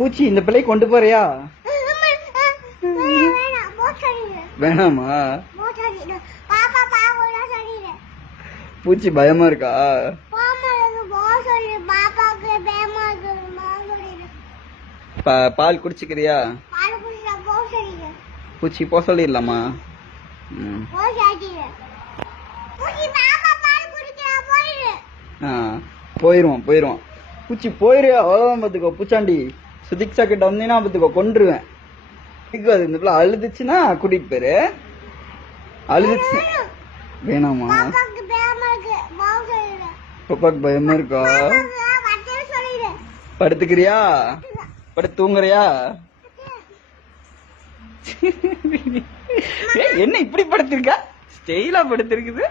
பூச்சி இந்த பிள்ளை கொண்டு போறியா? வேணாமா? பூச்சி பயமா இருக்கா? பால் குடிச்சுக்கிறியா? பூச்சி போ சொல்லிடலாமா? போயிருவான் போயிருவான். பூச்சி போயிரு. அவ்வளவுதான் பாத்துக்கோ. பூச்சாண்டி சுதிக்ஷா கிட்ட வந்தீங்கன்னா பாத்துக்கோ கொன்றுவேன். அது இந்த பிள்ளை அழுதுச்சுன்னா கூட்டிட்டு போயிரு. அழுதுச்சு வேணாமா? பாப்பாக்கு பயமா இருக்கா? படுத்துக்கிறியா? படுத்து தூங்குறியா? என்ன இப்படி படுத்திருக்கா? ஸ்டைலா படுத்திருக்குது.